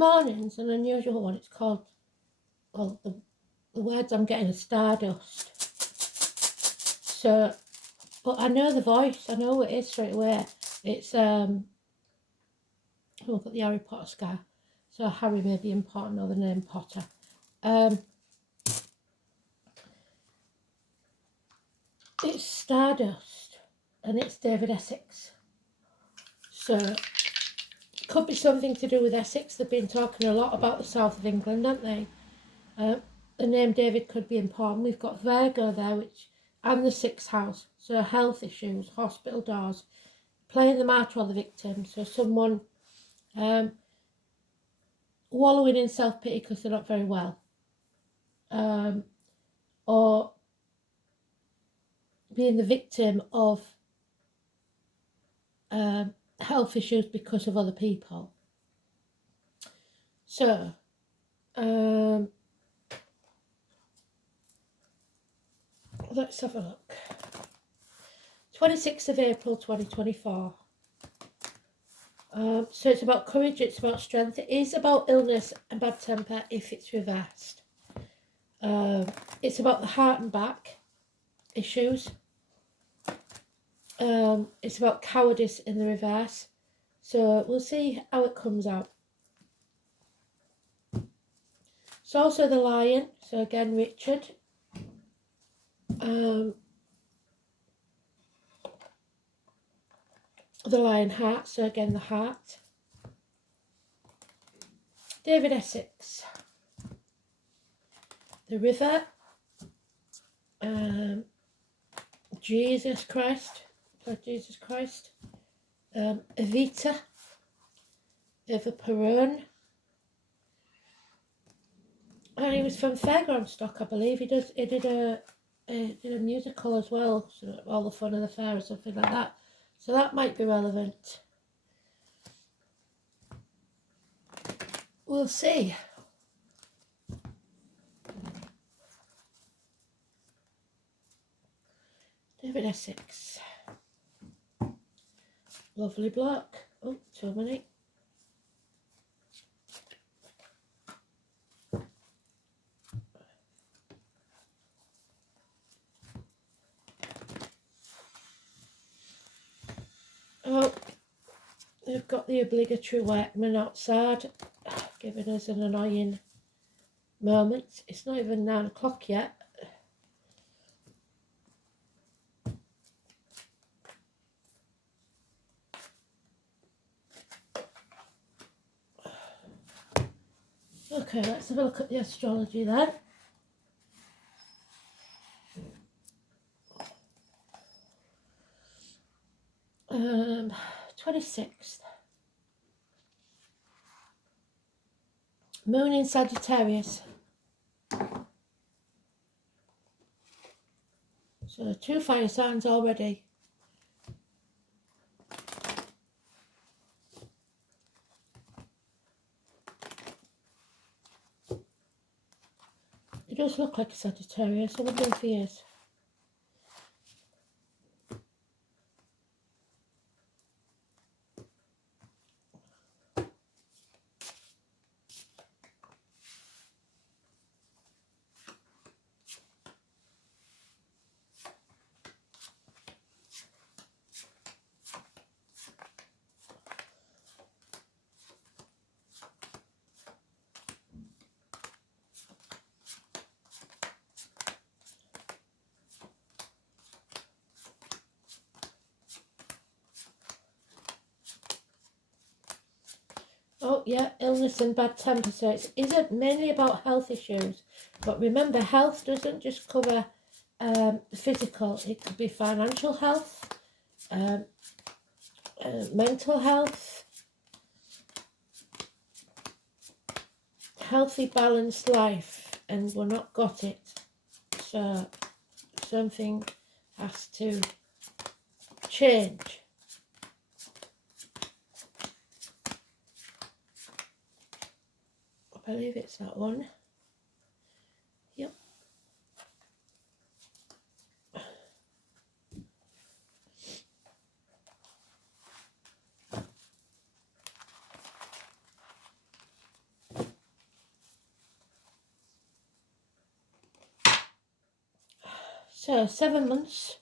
morning's an unusual one. It's called, well, the words I'm getting are stardust. So, but I know the voice. I know what it is straight away. It's oh, I've got the Harry Potter scar. So Harry may be important, or the name Potter. It's Stardust, and it's David Essex. So, could be something to do with Essex. They've been talking a lot about the south of England, haven't they? The name David could be important. We've got Virgo there, and the 6th house. So health issues, hospital doors, playing the martyr or the victim. So someone wallowing in self-pity because they're not very well. Or being the victim of health issues because of other people. So, let's have a look. 26th of April 2024. So it's about courage, it's about strength, it is about illness and bad temper if it's reversed. It's about the heart and back issues. It's about cowardice in the reverse. So we'll see how it comes out. It's also the Lion, so again Richard. The Lion heart, so again the heart. David Essex. The River. Jesus Christ. Jesus Christ. Evita. Eva Peron. And he was from Fairground Stock, I believe. He did a musical as well, so All the Fun of the Fair or something like that. So that might be relevant. We'll see. David Essex. Lovely bloke. Oh, too many. Oh, they've got the obligatory workman outside, giving us an annoying moment. It's not even 9 o'clock yet. Okay, let's have a look at the astrology then. Um, 26th. Moon in Sagittarius. So 2 fire signs already. It does look like a Sagittarius. I wonder if he is. Oh yeah, illness and bad temper. So it isn't mainly about health issues, but remember, health doesn't just cover physical. It could be financial health, mental health, healthy, balanced life, and we're not got it. So something has to change. I believe it's that one. Yep. So 7 months,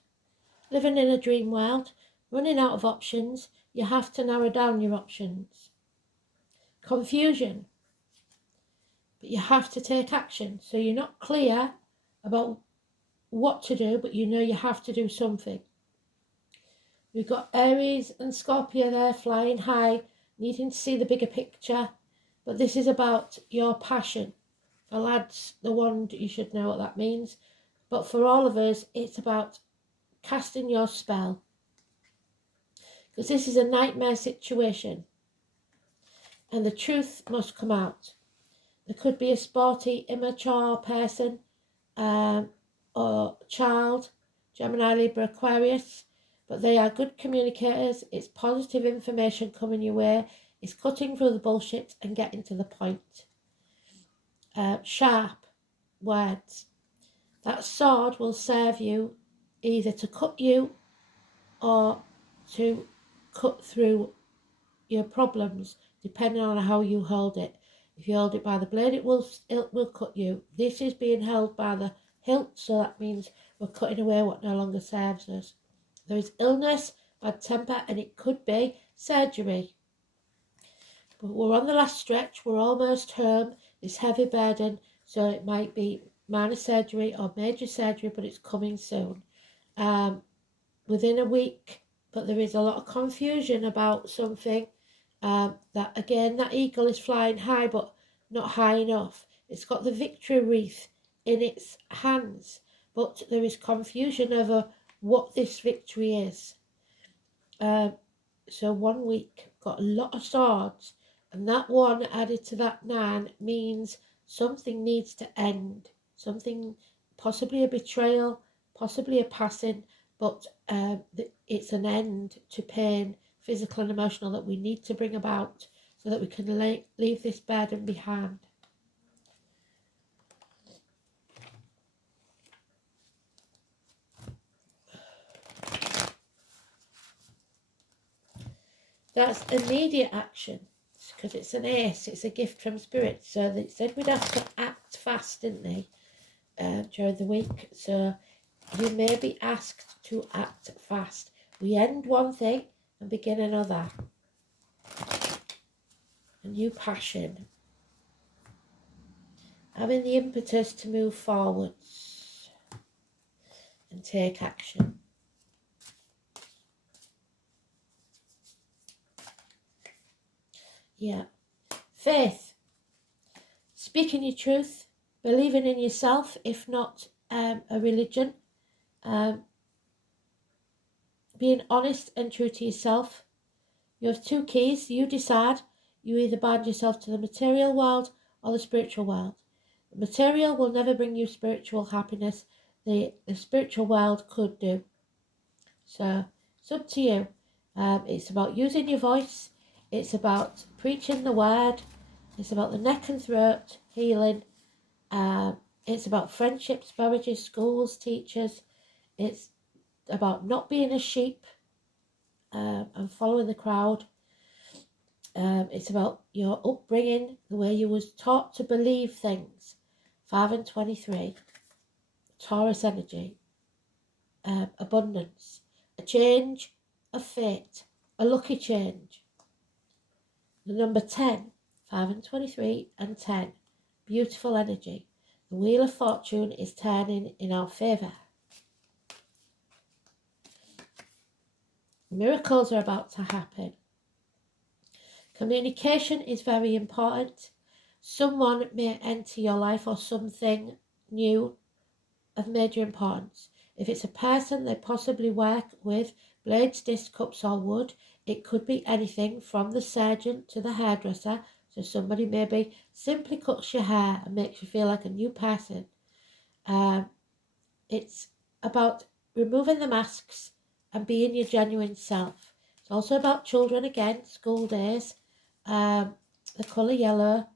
living in a dream world, running out of options. You have to narrow down your options. Confusion, but you have to take action. So you're not clear about what to do, but you know you have to do something. We've got Aries and Scorpio there flying high, needing to see the bigger picture. But this is about your passion. For lads, the wand, you should know what that means. But for all of us, it's about casting your spell. Because this is a nightmare situation. And the truth must come out. There could be a sporty, immature person or child, Gemini, Libra, Aquarius, but they are good communicators. It's positive information coming your way. It's cutting through the bullshit and getting to the point. Sharp words. That sword will serve you either to cut you or to cut through your problems, depending on how you hold it. If you hold it by the blade, it will cut you. This is being held by the hilt, so that means we're cutting away what no longer serves us. There is illness, bad temper, and it could be surgery. But we're on the last stretch. We're almost home. This heavy burden, so it might be minor surgery or major surgery, but it's coming soon. Within a week, but there is a lot of confusion about something. That again, that eagle is flying high, but not high enough. It's got the victory wreath in its hands, but there is confusion over what this victory is. So 1 week, got a lot of swords, and that one added to that 9 means something needs to end. Something, possibly a betrayal, possibly a passing, but it's an end to pain, physical and emotional, that we need to bring about so that we can leave this burden behind. That's immediate action, because it's an ace, it's a gift from spirit. So they said we'd have to act fast, didn't they, during the week. So you may be asked to act fast. We end one thing and begin another. A new passion. Having the impetus to move forwards and take action. Yeah. Faith. Speaking your truth. Believing in yourself, if not a religion. Being honest and true to yourself. You have 2 keys. You decide. You either bind yourself to the material world or the spiritual world. The material will never bring you spiritual happiness. The spiritual world could do. So it's up to you. It's about using your voice. It's about preaching the word. It's about the neck and throat healing. It's about friendships, marriages, schools, teachers. It's about not being a sheep and following the crowd. It's about your upbringing, the way you was taught to believe things. 5 and 23. Taurus energy. Abundance. A change of fate. A lucky change. The number 10. 5 and 23 and 10. Beautiful energy. The wheel of fortune is turning in our favour. Miracles are about to happen. Communication is very important. Someone may enter your life or something new of major importance. If it's a person they possibly work with, blades, disc, cups or wood, it could be anything from the surgeon to the hairdresser. So somebody maybe simply cuts your hair and makes you feel like a new person. It's about removing the masks and being your genuine self. It's also about children again, school days, the colour yellow,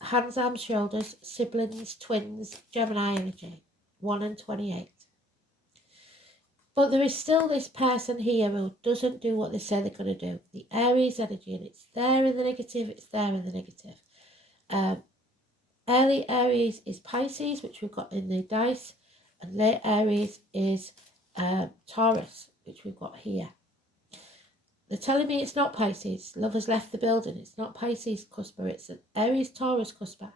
hands, arms, shoulders, siblings, twins, Gemini energy, 1 and 28. But there is still this person here who doesn't do what they say they're going to do. The Aries energy, and it's there in the negative, it's there in the negative. Early Aries is Pisces, which we've got in the dice. And late Aries is Taurus, which we've got here. They're telling me it's not Pisces. Love has left the building. It's not Pisces cuspa. It's an Aries Taurus cuspa.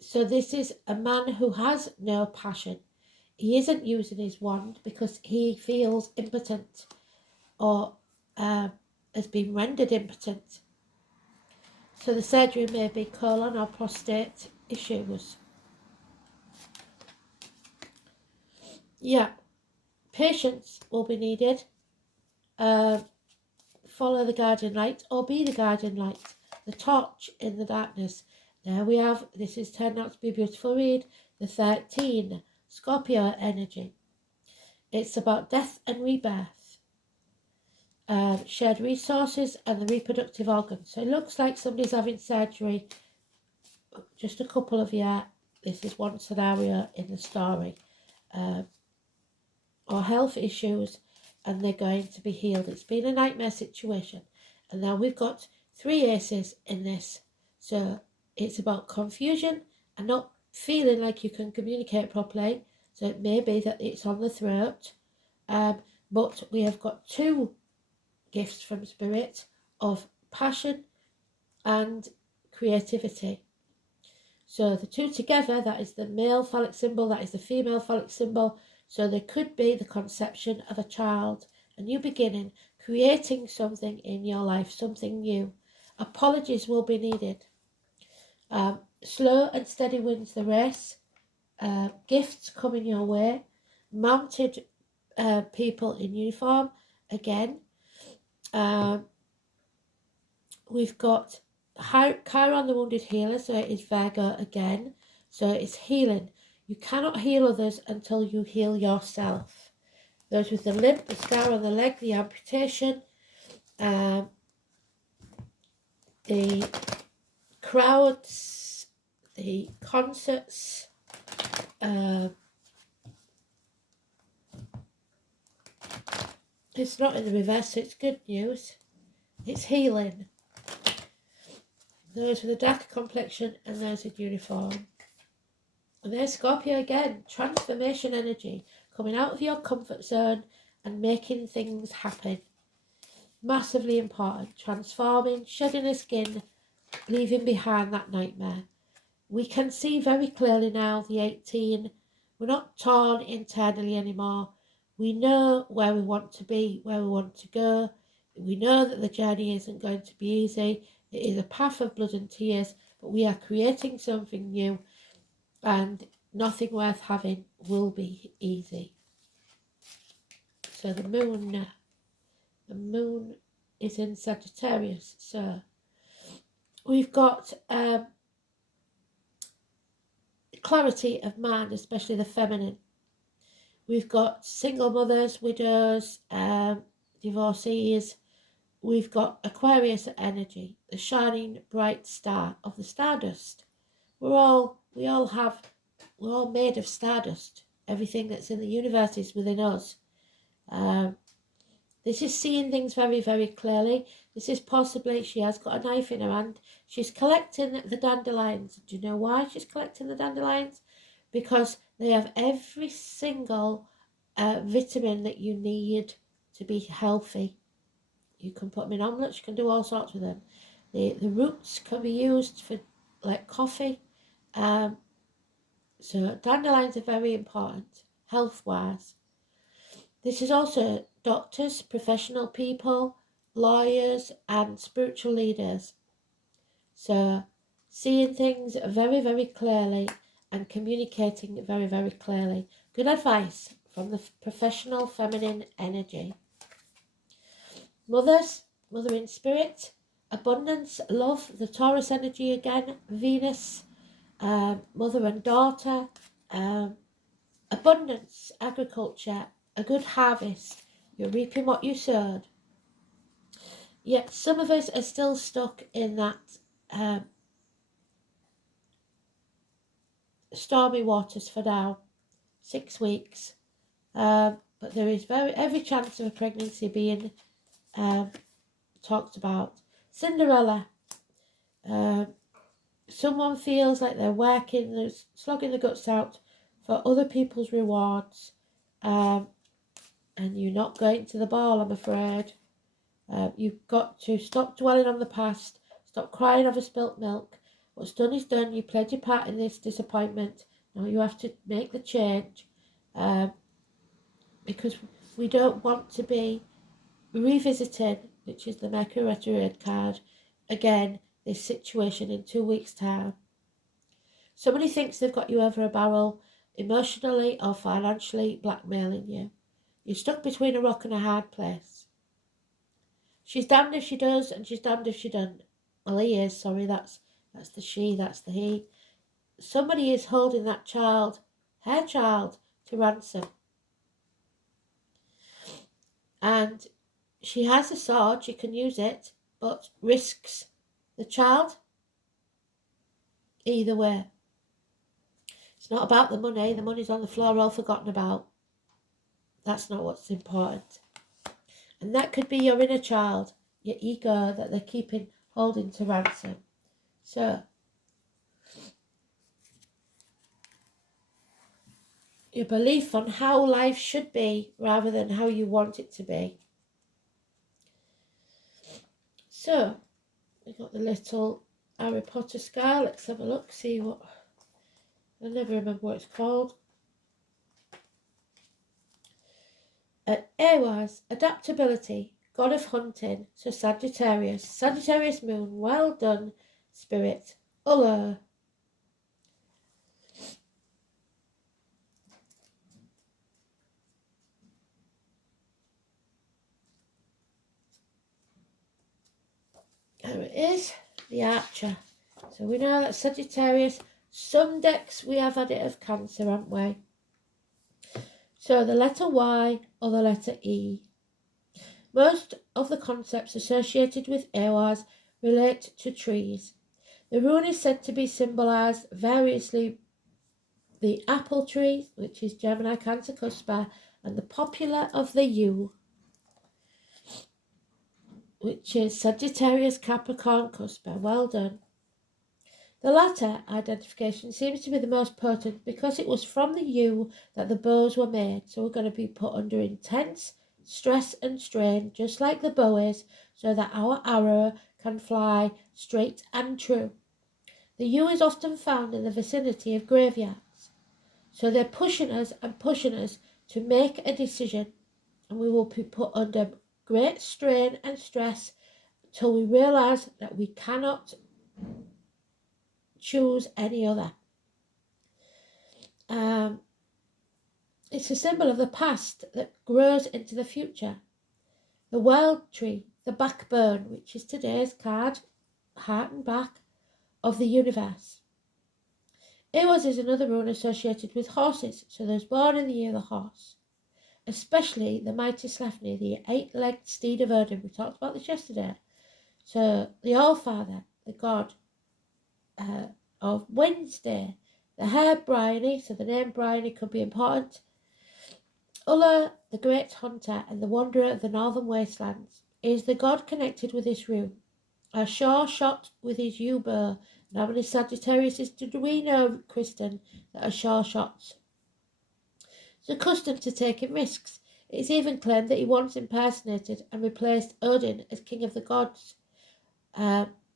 So this is a man who has no passion. He isn't using his wand because he feels impotent or has been rendered impotent. So the surgery may be colon or prostate issues. Yeah, patience will be needed. Follow the guardian light or be the guardian light, the torch in the darkness. There we have, this is turned out to be a beautiful read, the 13, Scorpio energy. It's about death and rebirth, shared resources and the reproductive organs. So it looks like somebody's having surgery, just a couple of you. This is one scenario in the story. Or health issues, and they're going to be healed. It's been a nightmare situation. And now we've got 3 aces in this. So it's about confusion and not feeling like you can communicate properly. So it may be that it's on the throat. But we have got 2 gifts from Spirit of passion and creativity. So the 2 together, that is the male phallic symbol, that is the female phallic symbol. So there could be the conception of a child, a new beginning, creating something in your life, something new. Apologies will be needed. Slow and steady wins the race. Gifts coming your way. Mounted people in uniform again. We've got Chiron the wounded healer, so it is Virgo again. So it's healing. You cannot heal others until you heal yourself. Those with the limp, the scar on the leg, the amputation, the crowds, the concerts, it's not in the reverse, so it's good news. It's healing. Those with a darker complexion and those in uniform. And there's Scorpio again, transformation energy, coming out of your comfort zone and making things happen. Massively important, transforming, shedding a skin, leaving behind that nightmare. We can see very clearly now, the 18, we're not torn internally anymore. We know where we want to be, where we want to go. We know that the journey isn't going to be easy. It is a path of blood and tears, but we are creating something new. And nothing worth having will be easy. So the moon is in Sagittarius. So we've got clarity of mind, especially the feminine. We've got single mothers, widows, divorcees. We've got Aquarius energy, the shining bright star of the stardust. We're all made of stardust. Everything that's in the universe is within us. This is seeing things very, very clearly. This is possibly, she has got a knife in her hand. She's collecting the dandelions. Do you know why she's collecting the dandelions? Because they have every single vitamin that you need to be healthy. You can put them in omelettes, you can do all sorts with them. The roots can be used for like coffee. So dandelions are very important, health-wise. This is also doctors, professional people, lawyers and spiritual leaders. So seeing things very, very clearly and communicating very, very clearly. Good advice from the professional feminine energy. Mothers, mother in spirit, abundance, love, the Taurus energy again, Venus, mother and daughter, abundance, agriculture, a good harvest. You're reaping what you sowed. Yet some of us are still stuck in that stormy waters for now, 6 weeks. But there is every chance of a pregnancy being talked about. Cinderella. someone feels like they're working, they're slogging the guts out for other people's rewards, and you're not going to the ball, I'm afraid. You've got to stop dwelling on the past, stop crying over spilt milk. What's done is done. You played your part in this disappointment. Now you have to make the change, because we don't want to be revisiting, which is the Mercury retrograde card, again, this situation in 2 weeks' time. Somebody thinks they've got you over a barrel, emotionally or financially blackmailing you. You're stuck between a rock and a hard place. She's damned if she does, and she's damned if she doesn't. Well, he is, sorry, that's the she, that's the he. Somebody is holding that child, her child, to ransom. And she has a sword, she can use it, but risks the child either way. It's not about the money's on the floor all forgotten about. That's not what's important. And that could be your inner child, your ego that they're holding to ransom. So, your belief on how life should be rather than how you want it to be. So, we've got the little Harry Potter scar. Let's have a look, see what... I never remember what it's called. Awas, adaptability, god of hunting, so Sagittarius moon, well done, spirit, Ulla. There it is, the archer. So we know that Sagittarius, some decks we have had it of Cancer, haven't we? So the letter Y or the letter E. Most of the concepts associated with Awas relate to trees. The rune is said to be symbolised variously the apple tree, which is Gemini Cancer Cuspa, and the popular of the U, which is Sagittarius Capricorn Cuspa. Well done. The latter identification seems to be the most potent because it was from the U that the bows were made, so we're going to be put under intense stress and strain, just like the bow is, so that our arrow can fly straight and true. The U is often found in the vicinity of graveyards, so they're pushing us to make a decision, and we will be put under great strain and stress till we realise that we cannot choose any other. It's a symbol of the past that grows into the future. The world tree, the backbone, which is today's card, heart and back, of the universe. Ewas is another rune associated with horses, so those born in the year of the horse, especially the mighty Sleipnir, the 8-legged steed of Odin. We talked about this yesterday. So the Allfather, the god of Wednesday, the hare Bryony, so the name Bryony could be important. Ulla, the great hunter and the wanderer of the northern wastelands, is the god connected with this rune. A sure shot with his yew bow. And how many Sagittariuses do we know, Kristen, that are sure shots? He's accustomed to taking risks. It is even claimed that he once impersonated and replaced Odin as king of the gods.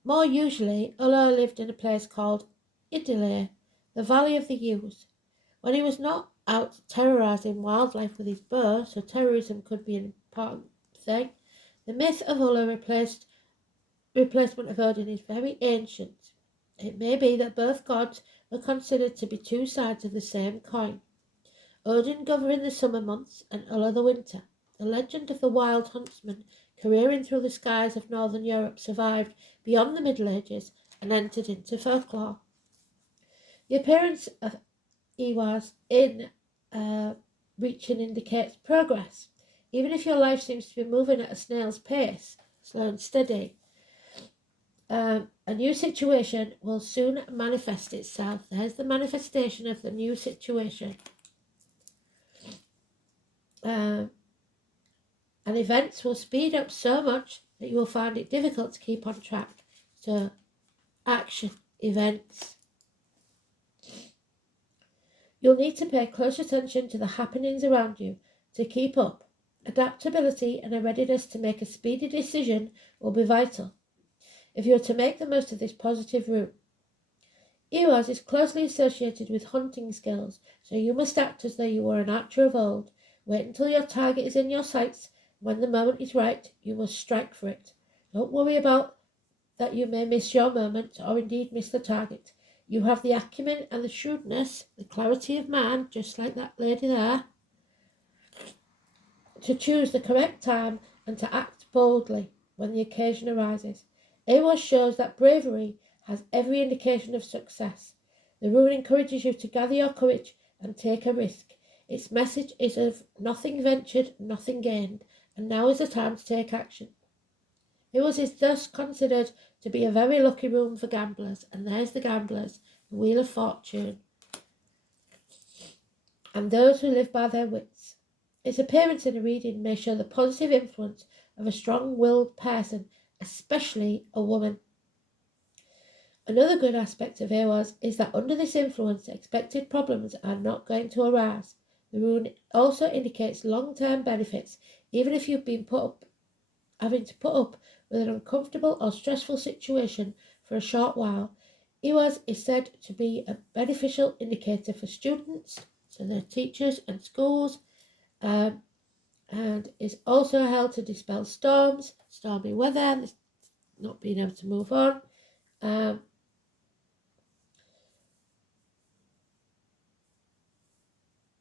More usually, Ulla lived in a place called Idile, the Valley of the Yews. When he was not out terrorising wildlife with his bow, so terrorism could be an important thing, the myth of Ulla replacement of Odin is very ancient. It may be that both gods are considered to be two sides of the same coin. Odin governed the summer months and Ulla the winter. The legend of the wild huntsman careering through the skies of northern Europe survived beyond the Middle Ages and entered into folklore. The appearance of Ewas in reaching indicates progress. Even if your life seems to be moving at a snail's pace, slow and steady, a new situation will soon manifest itself. There's the manifestation of the new situation. And events will speed up so much that you will find it difficult to keep on track. So action events. You'll need to pay close attention to the happenings around you to keep up. Adaptability and a readiness to make a speedy decision will be vital if you are to make the most of this positive route. Eros is closely associated with hunting skills, so you must act as though you were an archer of old. Wait until your target is in your sights. When the moment is right, you must strike for it. Don't worry about that you may miss your moment, or indeed miss the target. You have the acumen and the shrewdness, the clarity of mind, just like that lady there, to choose the correct time and to act boldly when the occasion arises. Eros shows that bravery has every indication of success. The rune encourages you to gather your courage and take a risk. Its message is of nothing ventured, nothing gained, and now is the time to take action. Eros is thus considered to be a very lucky rune for gamblers, and there's the gamblers, the Wheel of Fortune, and those who live by their wits. Its appearance in a reading may show the positive influence of a strong-willed person, especially a woman. Another good aspect of Eros is that under this influence, expected problems are not going to arise. The rune also indicates long-term benefits, even if you've been having to put up with an uncomfortable or stressful situation for a short while. Eros is said to be a beneficial indicator for students, so their teachers and schools, and is also held to dispel storms, stormy weather, not being able to move on.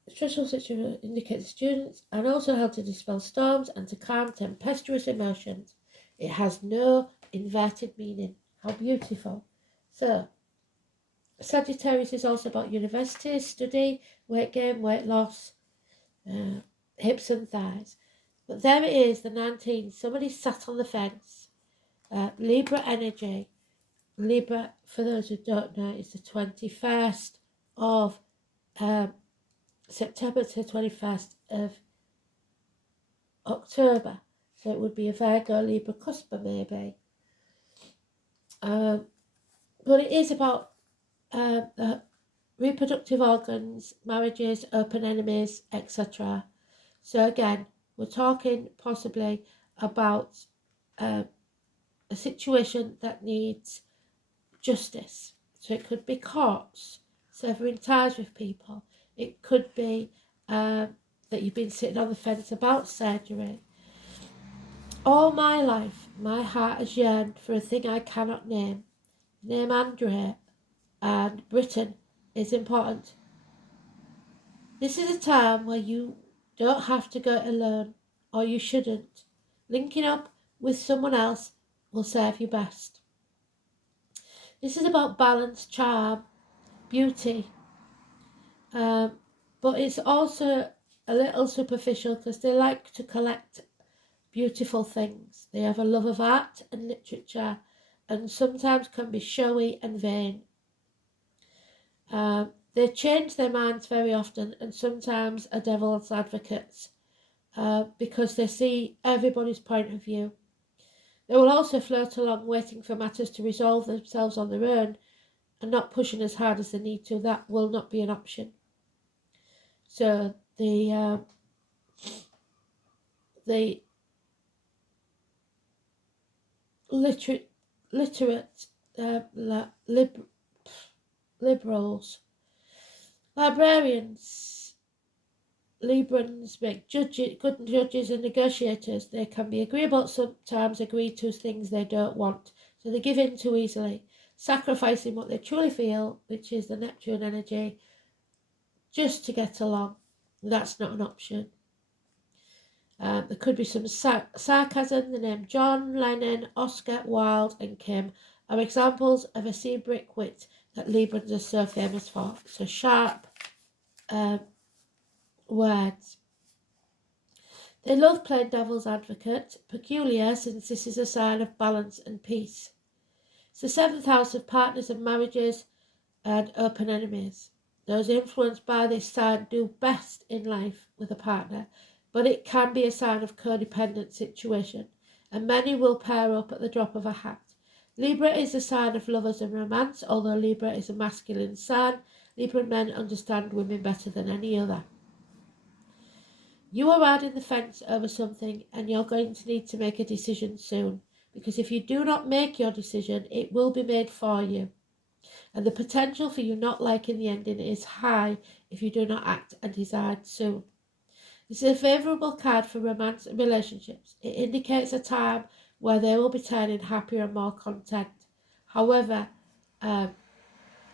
Stressful situation indicates students, and also held to dispel storms and to calm tempestuous emotions. It has no inverted meaning. How beautiful. So, Sagittarius is also about universities, study, weight gain, weight loss, hips and thighs. But there it is, the 19th. Somebody sat on the fence. Libra energy. Libra, for those who don't know, is the 21st of September to 21st of October. So it would be a Virgo, Libra, Cuspa maybe. But it is about the reproductive organs, marriages, open enemies, etc. So again, we're talking possibly about a situation that needs justice. So it could be courts, severing ties with people. It could be that you've been sitting on the fence about surgery. All my life, my heart has yearned for a thing I cannot name. Name Andrea, and Britain is important. This is a time where you don't have to go alone, or you shouldn't. Linking up with someone else will serve you best. This is about balance, charm, beauty, but it's also a little superficial because they like to collect beautiful things. They have a love of art and literature, and sometimes can be showy and vain. They change their minds very often, and sometimes are devil's advocates because they see everybody's point of view. They will also float along waiting for matters to resolve themselves on their own and not pushing as hard as they need to. That will not be an option. So the literate liberals, librarians, Librans make good judges and negotiators. They can be agreeable, sometimes agree to things they don't want. So they give in too easily, sacrificing what they truly feel, which is the Neptune energy, just to get along. That's not an option. There could be some sarcasm. The name John, Lennon, Oscar Wilde and Kim are examples of a sea brick wit that Librans are so famous for. So sharp words. They love playing devil's advocate, peculiar since this is a sign of balance and peace. It's the 7th house of partners and marriages and open enemies. Those influenced by this sign do best in life with a partner, but it can be a sign of codependent situation, and many will pair up at the drop of a hat. Libra is a sign of lovers and romance. Although Libra is a masculine sign, Libra men understand women better than any other. You are riding the fence over something and you're going to need to make a decision soon, because if you do not make your decision, it will be made for you. And the potential for you not liking the ending is high if you do not act and decide soon. This is a favourable card for romance and relationships. It indicates a time where they will be turning happier and more content. However,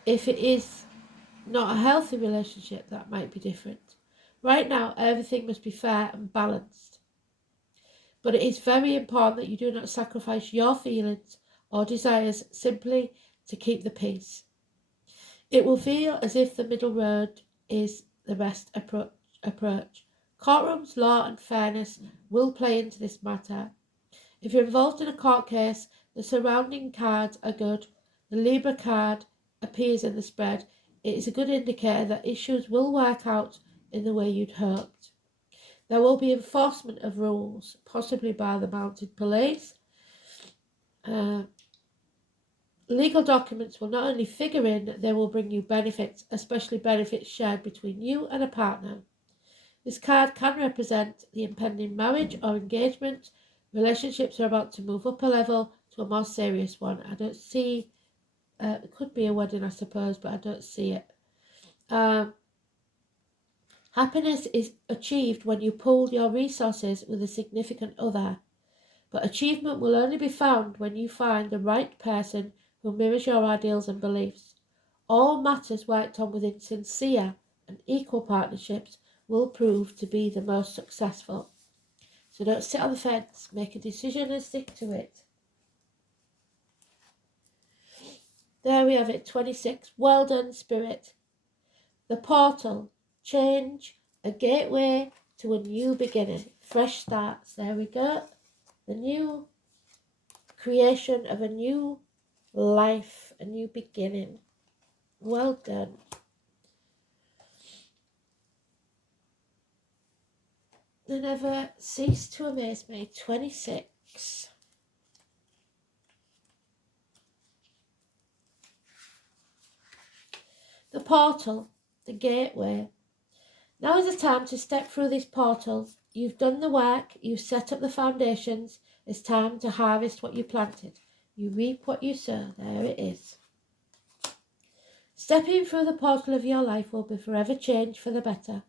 if it is not a healthy relationship, that might be different. Right now, everything must be fair and balanced. But it is very important that you do not sacrifice your feelings or desires simply to keep the peace. It will feel as if the middle road is the best approach. Courtrooms, law and fairness will play into this matter. If you're involved in a court case, the surrounding cards are good. The Libra card appears in the spread. It is a good indicator that issues will work out in the way you'd hoped. There will be enforcement of rules, possibly by the mounted police. Legal documents will not only figure in, they will bring you benefits, especially benefits shared between you and a partner. This card can represent the impending marriage or engagement. Relationships are about to move up a level to a more serious one. I don't see, it could be a wedding, I suppose, but I don't see it. Happiness is achieved when you pool your resources with a significant other. But achievement will only be found when you find the right person who mirrors your ideals and beliefs. All matters worked on within sincere and equal partnerships will prove to be the most successful. So don't sit on the fence, make a decision and stick to it. There we have it, 26. Well done, Spirit. The portal, change, a gateway to a new beginning, fresh starts. There we go. The new creation of a new life, a new beginning. Well done. They never cease to amaze me. 26. The portal, the gateway. Now is the time to step through this portal. You've done the work, you've set up the foundations. It's time to harvest what you planted. You reap what you sow. There it is. Stepping through the portal of your life will be forever changed for the better.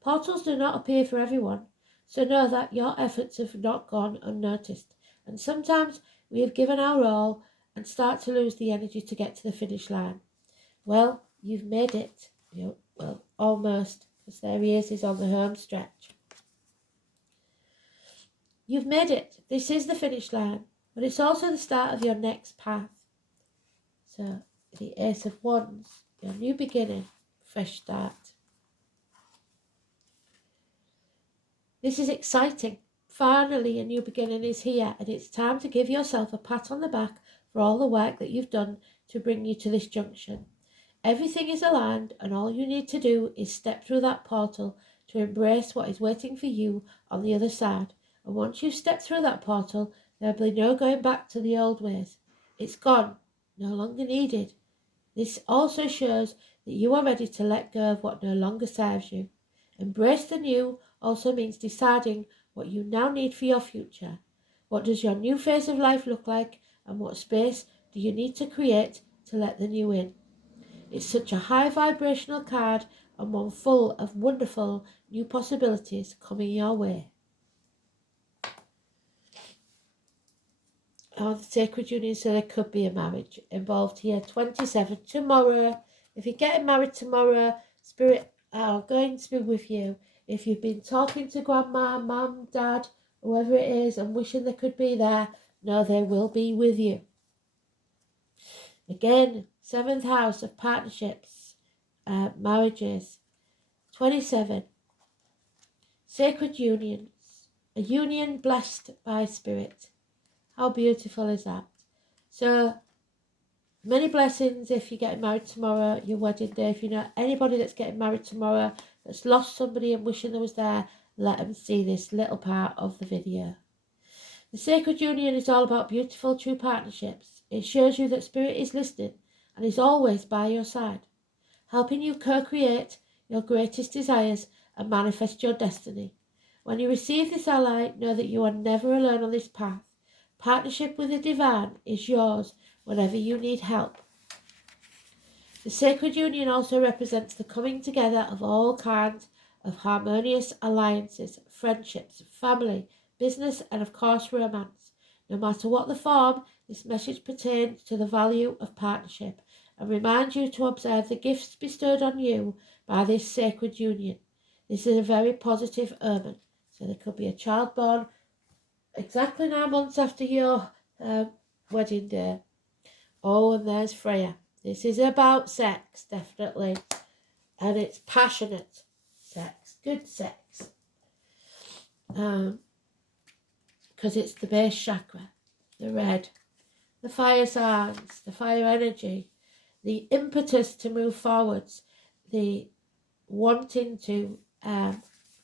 Portals do not appear for everyone, so know that your efforts have not gone unnoticed. And sometimes we have given our all and start to lose the energy to get to the finish line. Well, you've made it. Well, almost, because there he is, he's on the home stretch. You've made it. This is the finish line, but it's also the start of your next path. So, the Ace of Wands, your new beginning, fresh start. This is exciting. Finally, a new beginning is here, and it's time to give yourself a pat on the back for all the work that you've done to bring you to this junction. Everything is aligned, and all you need to do is step through that portal to embrace what is waiting for you on the other side. And once you've stepped through that portal, there'll be no going back to the old ways. It's gone, no longer needed. This also shows that you are ready to let go of what no longer serves you. Embrace the new also means deciding what you now need for your future. What does your new phase of life look like, and what space do you need to create to let the new in? It's such a high vibrational card, and one full of wonderful new possibilities coming your way. Oh, the sacred union, so there could be a marriage involved here. 27, tomorrow. If you're getting married tomorrow, Spirit are going to be with you. If you've been talking to grandma, mum, dad, whoever it is, and wishing they could be there, no, they will be with you. Again, 7th house of partnerships, marriages. 27, sacred unions, a union blessed by Spirit. How beautiful is that? So, many blessings if you're getting married tomorrow, your wedding day. If you know anybody that's getting married tomorrow, that's lost somebody and wishing they was there, let them see this little part of the video. The sacred union is all about beautiful, true partnerships. It shows you that Spirit is listening and is always by your side, helping you co-create your greatest desires and manifest your destiny. When you receive this ally, know that you are never alone on this path. Partnership with the divine is yours whenever you need help. The sacred union also represents the coming together of all kinds of harmonious alliances, friendships, family, business, and of course romance. No matter what the form, this message pertains to the value of partnership and reminds you to observe the gifts bestowed on you by this sacred union. This is a very positive omen. So there could be a child born exactly 9 months after your wedding day. Oh, and there's Freya. This is about sex, definitely. And it's passionate sex, good sex. Because it's the base chakra, the red, the fire signs, the fire energy, the impetus to move forwards, the wanting to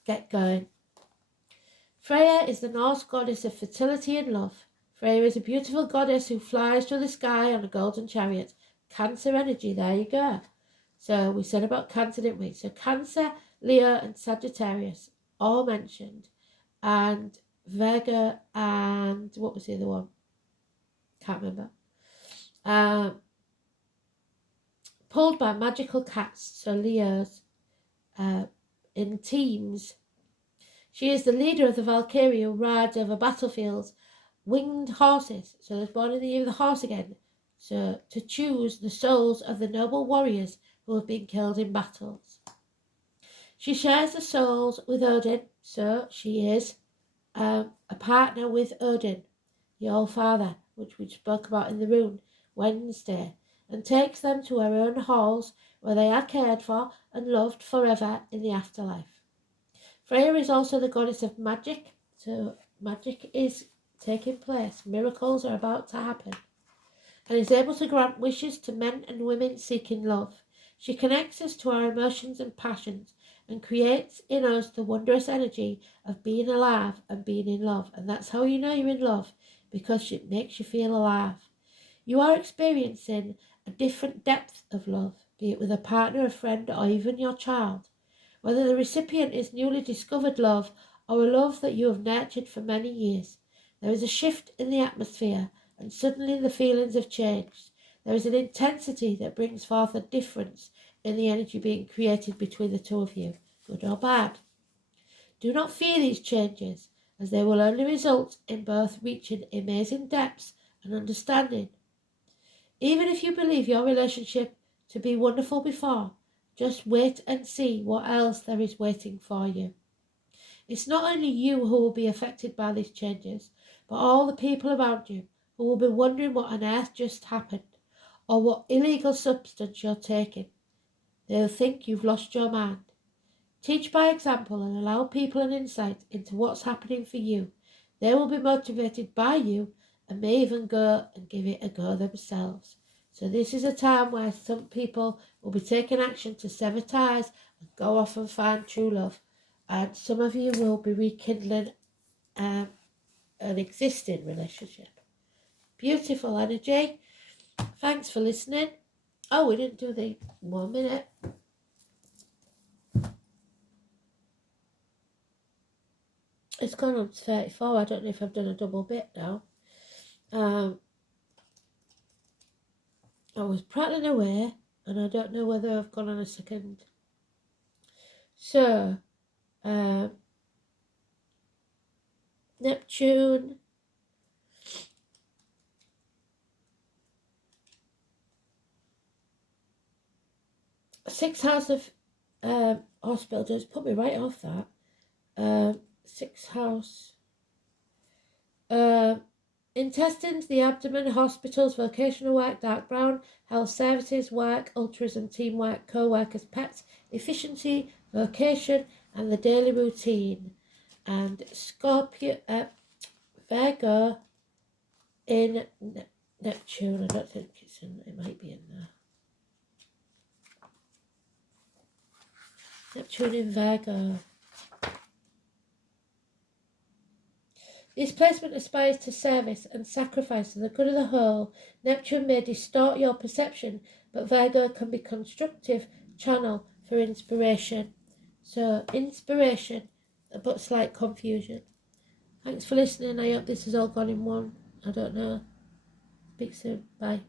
get going. Freya is the Norse goddess of fertility and love. Freya is a beautiful goddess who flies through the sky on a golden chariot. Cancer energy, there you go. So we said about Cancer, didn't we? So Cancer, Leo and Sagittarius, all mentioned. And Vega and what was the other one? Can't remember. Pulled by magical cats, so Leos, in teams. She is the leader of the Valkyrie who rides over battlefields, winged horses. So there's born in the year of the horse again. So to choose the souls of the noble warriors who have been killed in battles. She shares the souls with Odin, so she is a partner with Odin, the All-Father, which we spoke about in the rune Wednesday, and takes them to her own halls where they are cared for and loved forever in the afterlife. Freya is also the goddess of magic, so magic is taking place, miracles are about to happen, and is able to grant wishes to men and women seeking love. She connects us to our emotions and passions and creates in us the wondrous energy of being alive and being in love. And that's how you know you're in love, because it makes you feel alive. You are experiencing a different depth of love, be it with a partner, a friend, or even your child. Whether the recipient is newly discovered love or a love that you have nurtured for many years, there is a shift in the atmosphere and suddenly the feelings have changed. There is an intensity that brings forth a difference in the energy being created between the two of you, good or bad. Do not fear these changes, as they will only result in both reaching amazing depths and understanding. Even if you believe your relationship to be wonderful before, just wait and see what else there is waiting for you. It's not only you who will be affected by these changes, but all the people around you who will be wondering what on earth just happened, or what illegal substance you're taking. They'll think you've lost your mind. Teach by example and allow people an insight into what's happening for you. They will be motivated by you and may even go and give it a go themselves. So this is a time where some people will be taking action to sever ties and go off and find true love. And some of you will be rekindling an existing relationship. Beautiful energy. Thanks for listening. Oh, we didn't do the 1 minute. It's gone on to 34. I don't know if I've done a double bit now. I was prattling away, and I don't know whether I've gone on a second. So, Neptune, sixth house of hospital, just put me right off that. Sixth house. Intestines, the abdomen, hospitals, vocational work, dark brown, health services, work, altruism, teamwork, co-workers, pets, efficiency, vocation, and the daily routine. And Scorpio, Virgo in Neptune. I don't think it's in, it might be in there. Neptune in Virgo. His placement aspires to service and sacrifice for the good of the whole. Neptune may distort your perception, but Virgo can be constructive channel for inspiration. So, inspiration, but slight confusion. Thanks for listening. I hope this has all gone in one. I don't know. Speak soon. Bye.